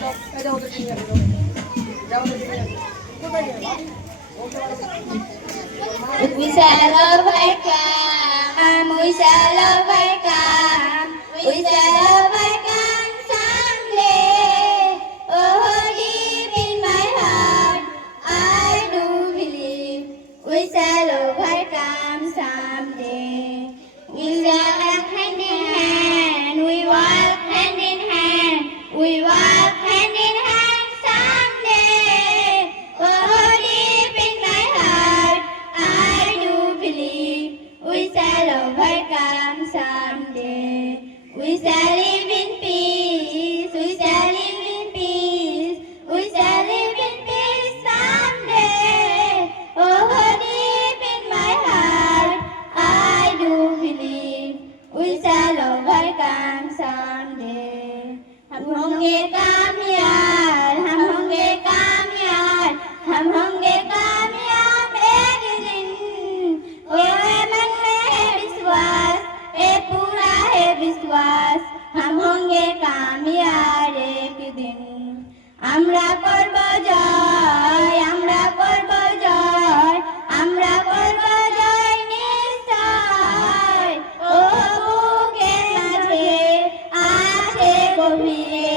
We shall overcome, we shall overcome, we shall overcome someday. Oh, deep in my heart, I do believe we shall overcome someday. We shall walk hand in hand, we walk hand in hand, we walk hand in hand someday. Oh, deep in my heart, I do believe we shall overcome someday. We shall live in peace, we shall live in peace, we shall live in peace someday. Oh, deep in my heart, I do believe we shall overcome someday. हम होंगे कामयाब, हम होंगे कामयाब, हम होंगे कामयाब एक दिन। ओ मन में है विश्वास, ए पूरा है विश्वास, हम होंगे कामयाब एक दिन। আমরা করব জয়, আমরা করব জয়, আমরা করব জয় নিশ্চয়। ও বুকের মাঝে আছে গভীরে